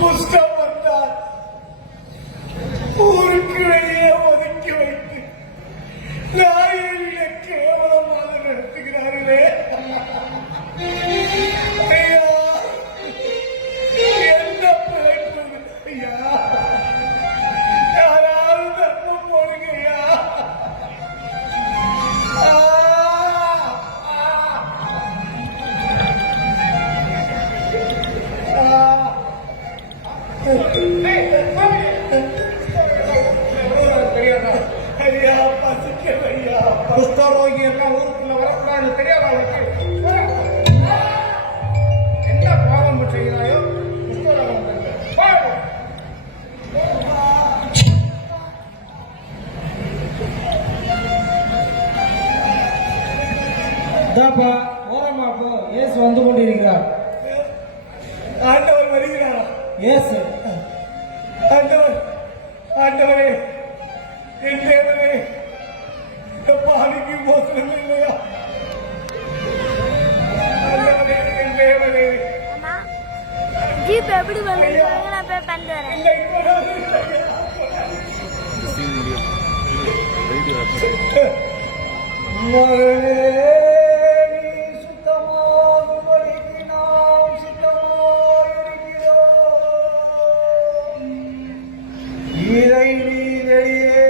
குஷ்டம் வந்தால் ஊருக்கு வெளியே ஒதுக்கி வைத்து நாயில கேவலமாக நடத்துகிறார்களே. ஐயா, என்ன பேசுவது ஐயா? யாராலும் தர்மம் போடுங்க ஐயா. ஐயா, பசிக்கல ஐயா. குஷ்டரோகி எல்லாம் ஊருக்குள்ள வரக்கூடாது தெரியாதா? என்ன பாவம் செய்கிறாயோ குஷ்டரோகம் தாப்பா ஓரமா போ. ஏசு வந்து கொண்டிருக்கிறார். ஆண்டவர் வருகிறாரா? ஏசு ஆண்டவர், ஆண்டவரே, என் தேவனே, இந்த பாவிக்கு மோசம் இல்லையா? ஆண்டவரே, என் தேவனே. அம்மா, ஜீப் எப்படி வந்துருக்காங்க? நான் போய் பண்ணிட்டு வரேன். இல்லை, இப்போதாவது இல்லையா? மகளே, நீ சுத்தமாகும்படிக்கு நாம் சித்தமாயிருக்கிறோம். இதை நீ வெளியே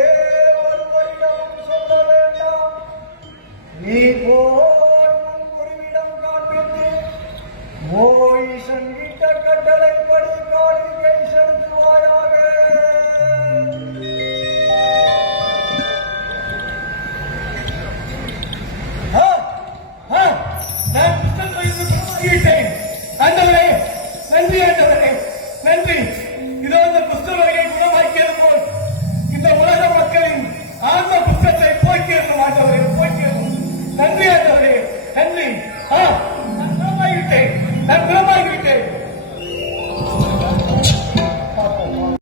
ஒருவரிடம் சொல்ல வேண்டாம். நீ போய் உன் குருவிடம் காண்பித்து மோயிசன் விட்ட கட்டளைப்படி காணிக்கை செலுத்துவாயாக. நான் புத்தகம் சொல்லிவிட்டேன். ஆண்டவரே, நன்றி ஆண்டவரே, நன்றி. இதோ இந்த புஸ்தகங்களை குணமாக்கியது போல் இந்த உலக மக்களின் ஆன்ம புத்தகத்தை போக்கியது ஆண்டவரே, போக்கியது. நன்றி ஆண்டவரே, நன்றி. நான் குணமாகிவிட்டேன். நான்